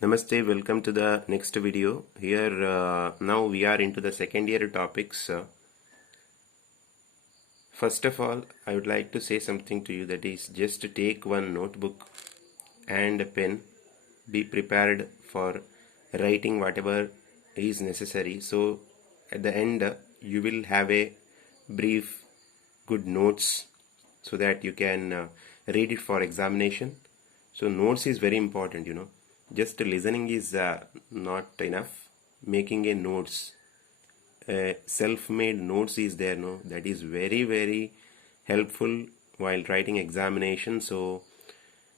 Namaste, welcome to the next video. Here now we are into the second year topics. First of all, I would like to say something to you, that is just take one notebook and a pen. Be prepared for writing whatever is necessary. So at the end you will have a brief good notes so that you can read it for examination. So notes is very important. Just listening is not enough. Making a notes, self-made notes is there, no, that is very helpful while writing examination. So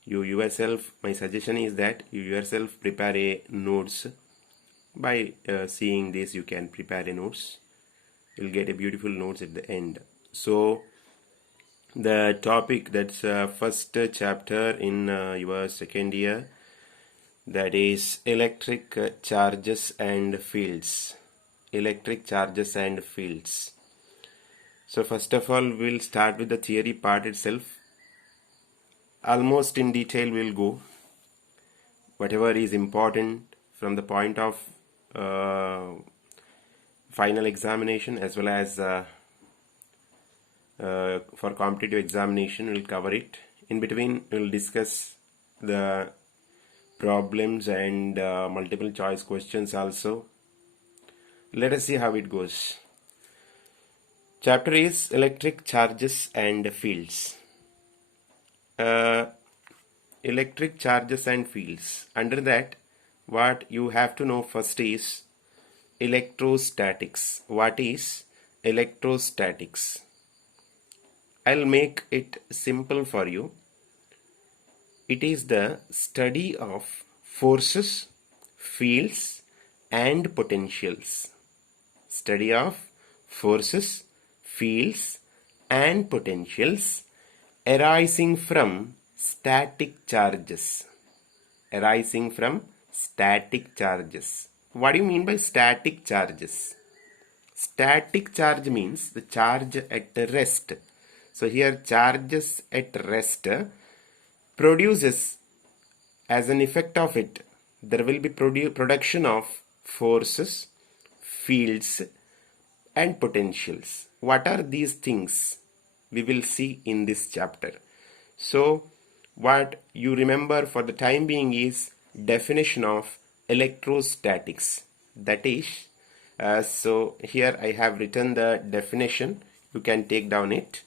you yourself, my suggestion is that you yourself prepare a notes. By seeing this you can prepare a notes. You'll get a beautiful notes at the end. So the topic, that's first chapter in your second year, that is electric charges and fields. Electric charges and fields. So first of all we'll start with the theory part itself. Almost in detail we'll go. Whatever is important from the point of final examination as well as for competitive examination, we'll cover it. In between we'll discuss the problems and multiple choice questions also. Let us see how it goes. Chapter is electric charges and fields. Electric charges and fields. Under that, what you have to know first is electrostatics. What is electrostatics? I'll make it simple for you. It is the study of forces, fields, and potentials. Study of forces, fields, and potentials arising from static charges. Arising from static charges. What do you mean by static charges? Static charge means the charge at rest. So here charges at rest produces, as an effect of it, there will be production of forces, fields, and potentials. What are these things? We will see in this chapter. So what you remember for the time being is definition of electrostatics. That is, so here I have written the definition. You can take down it.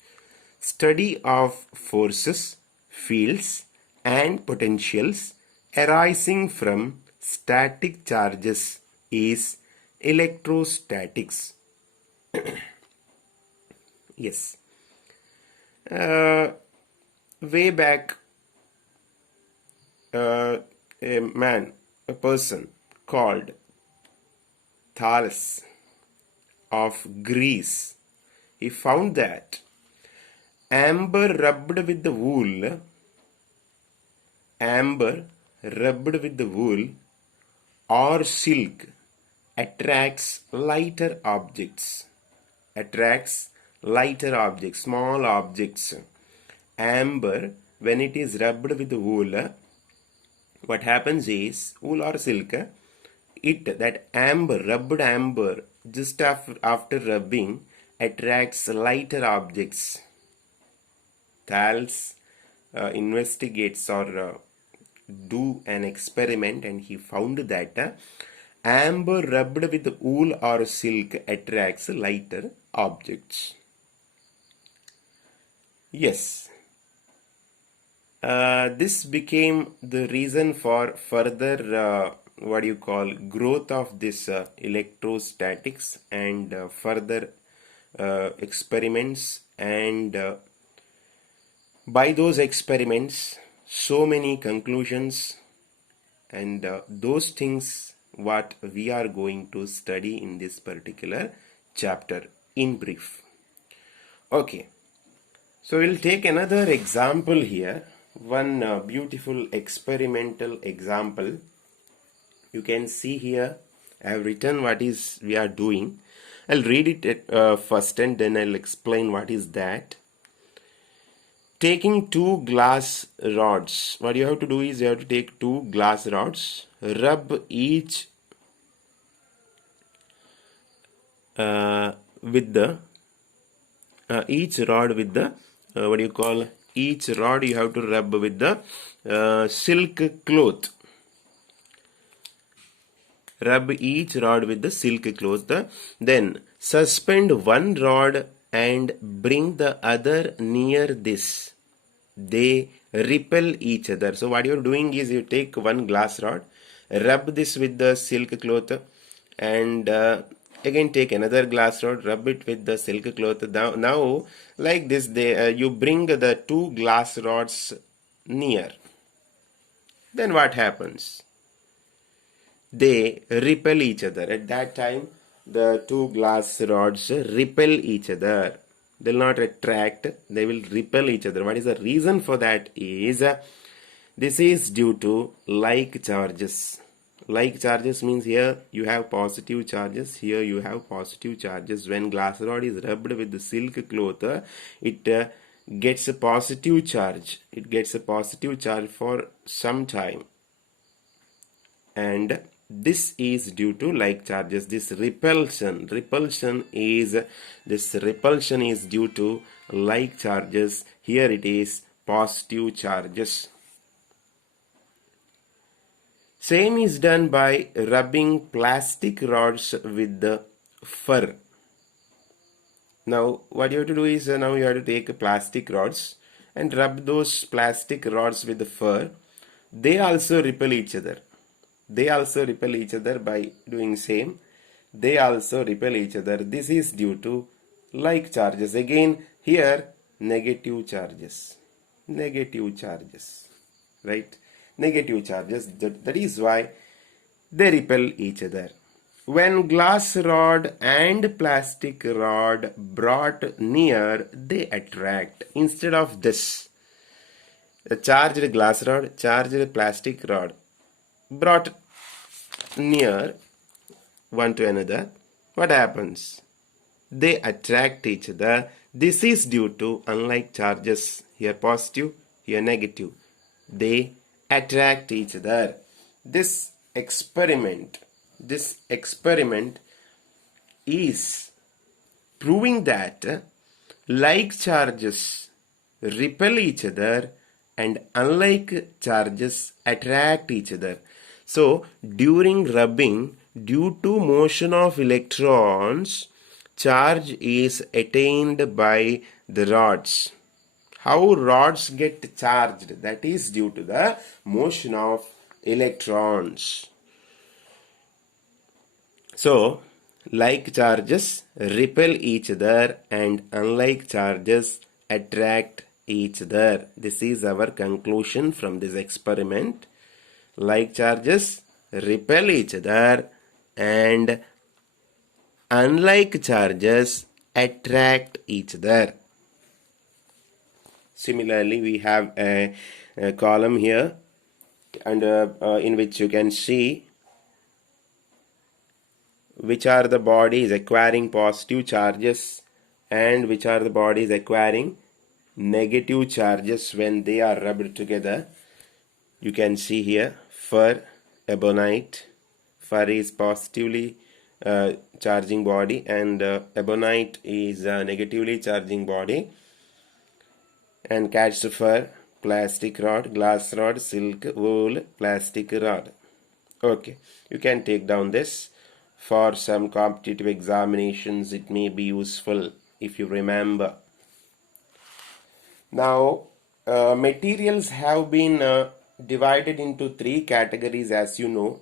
Study of forces, fields, and potentials arising from static charges is electrostatics. Yes. Way back, a person called Thales of Greece, he found that amber rubbed with the wool or silk attracts lighter objects. Small objects. Amber, when it is rubbed with the wool, what happens is, wool or silk, that rubbed amber, just after rubbing, attracts lighter objects. Thales investigates or do an experiment, and he found that amber rubbed with wool or silk attracts lighter objects. Yes. This became the reason for further growth of this electrostatics and further experiments, and by those experiments so many conclusions, and those things what we are going to study in this particular chapter in brief. Okay, so we'll take another example here. One beautiful experimental example. You can see here I have written what is we are doing. I'll read it first and then I'll explain what is that. taking two glass rods. What you have to do is you have to take two glass rods, rub each with the each rod with the what do you call, each rod you have to rub with the silk cloth. Rub each rod with the silk cloth. Then suspend one rod and bring the other near this. They repel each other. So what you are doing is you take one glass rod, rub this with the silk cloth, and again take another glass rod, rub it with the silk cloth. Now like this, you bring the two glass rods near. Then what happens? They repel each other. At that time, the two glass rods repel each other. They will not attract, they will repel each other. What is the reason for that is, this is due to like charges. Like charges means here you have positive charges, here you have positive charges. When glass rod is rubbed with the silk cloth, it gets a positive charge. It gets a positive charge for some time. And this is due to like charges. This repulsion is due to like charges. Here it is positive charges. Same is done by rubbing plastic rods with the fur. Now what you have to do is, now you have to take plastic rods and rub those plastic rods with the fur. They also repel each other. They also repel each other by doing same. They also repel each other. This is due to like charges. Again here negative charges. Negative charges. Right? Negative charges. That is why they repel each other. When glass rod and plastic rod brought near, they attract. Instead of this, the charged glass rod, charged plastic rod brought near one to another, what happens? They attract each other. This is due to unlike charges. Here positive, here negative. They attract each other. This experiment is proving that like charges repel each other and unlike charges attract each other. So during rubbing, due to motion of electrons, charge is attained by the rods. How rods get charged? That is due to the motion of electrons. So like charges repel each other and unlike charges attract each other. This is our conclusion from this experiment. Like charges repel each other and unlike charges attract each other. Similarly, we have a column here, and in which you can see which are the bodies acquiring positive charges and which are the bodies acquiring negative charges when they are rubbed together. You can see here fur, ebonite. Fur is positively charging body and ebonite is negatively charging body. And cat's fur, plastic rod, glass rod, silk, wool, plastic rod. Okay, you can take down this. For some competitive examinations, it may be useful if you remember. Now, materials have been divided into three categories, as you know.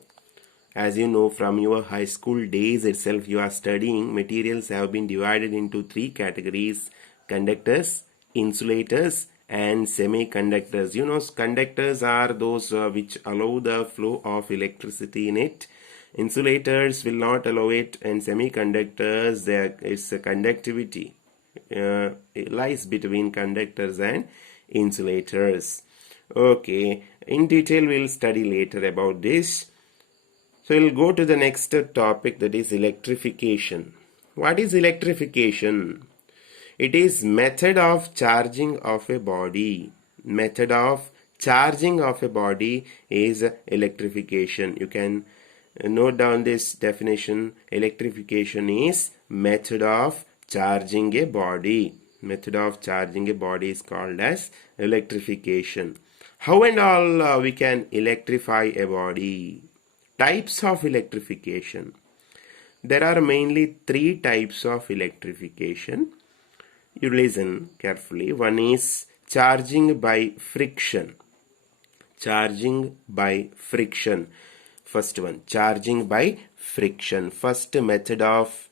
As you know from your high school days itself, you are studying. Materials have been divided into three categories: conductors, insulators, and semiconductors. You know, conductors are those which allow the flow of electricity in it. Insulators will not allow it, and semiconductors, its conductivity it lies between conductors and insulators. Okay, in detail we'll study later about this. So we'll go to the next topic, that is electrification. What is electrification? It is method of charging of a body. Method of charging of a body is electrification. You can note down this definition. Electrification is method of charging a body. Method of charging a body is called as electrification. How and all we can electrify a body? Types of electrification. There are mainly three types of electrification. You listen carefully. One is charging by friction. Charging by friction. First one, charging by friction. First method of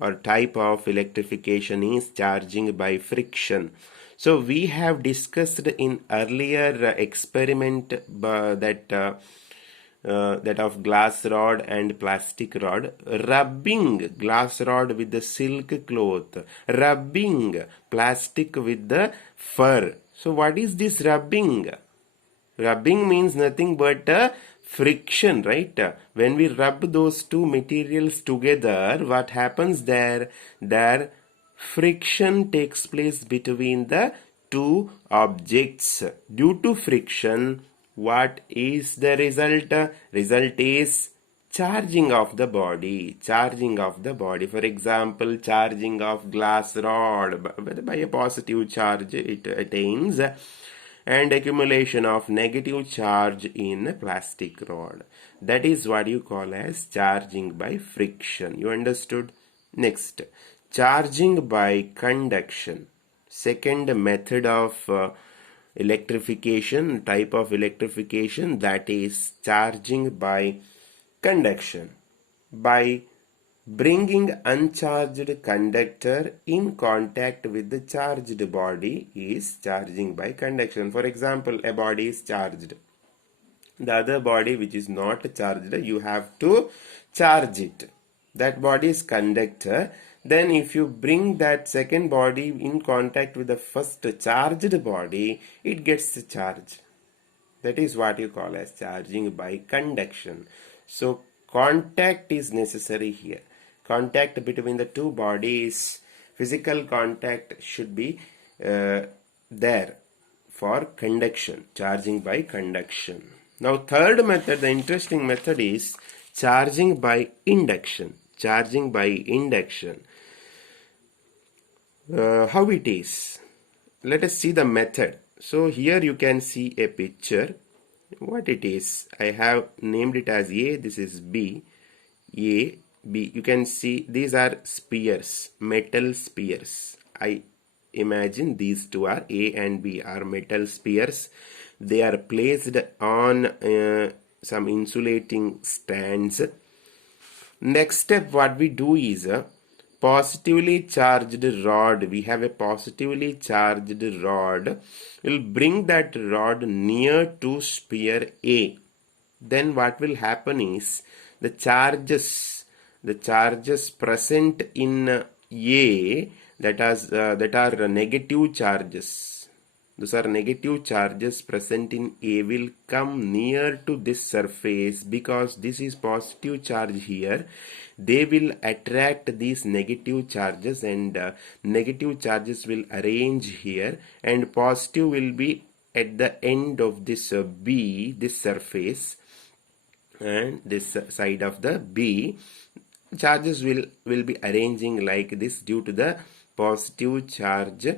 or type of electrification is charging by friction. So we have discussed in earlier experiment that of glass rod and plastic rod, rubbing glass rod with the silk cloth, rubbing plastic with the fur. So what is this rubbing? Rubbing means nothing but friction, right? When we rub those two materials together, what happens there? There friction takes place between the two objects. Due to friction, what is the result? Result is charging of the body. Charging of the body. For example, charging of glass rod by a positive charge it attains, and accumulation of negative charge in a plastic rod. That is what you call as charging by friction. You understood? Next, charging by conduction. Second method of electrification, type of electrification, that is charging by conduction. By bringing uncharged conductor in contact with the charged body is charging by conduction. For example, a body is charged. The other body which is not charged, you have to charge it. That body is conductor. Then if you bring that second body in contact with the first charged body, it gets charged. That is what you call as charging by conduction. So contact is necessary here. Contact between the two bodies, physical contact should be there for conduction, charging by conduction. Now third method, the interesting method is charging by induction. Charging by induction. How it is? Let us see the method. So here you can see a picture. What it is? I have named it as A. This is B. A, B. You can see these are spheres, metal spheres. I imagine these two are A and B are metal spheres. They are placed on some insulating stands. Next step, what we do is positively charged rod. We have a positively charged rod. We'll bring that rod near to sphere A. Then what will happen is the charges present in A, that are negative charges. Those are negative charges present in A will come near to this surface because this is positive charge here. They will attract these negative charges and negative charges will arrange here, and positive will be at the end of this B, this surface, and this side of the B. Charges will be arranging like this due to the positive charged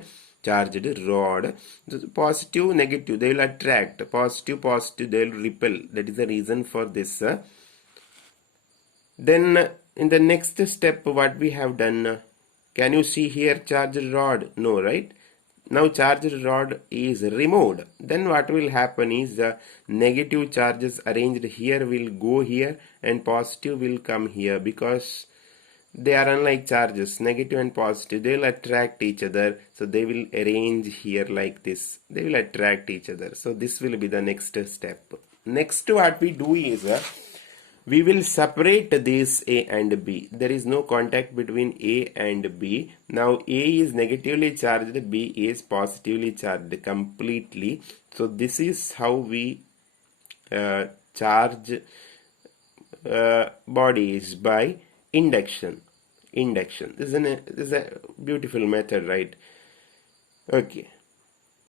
rod. The positive, negative, they will attract. Positive, they will repel. That is the reason for this. Then in the next step, what we have done, can you see here charged rod? No, right? Now charged rod is removed. Then what will happen is the negative charges arranged here will go here and positive will come here because they are unlike charges, negative and positive. They will attract each other. So they will arrange here like this. They will attract each other. So this will be the next step. Next what we do is we will separate this A and B. There is no contact between A and B. Now A is negatively charged, B is positively charged completely. So this is how we charge bodies by induction. induction. This is a beautiful method, right? Okay,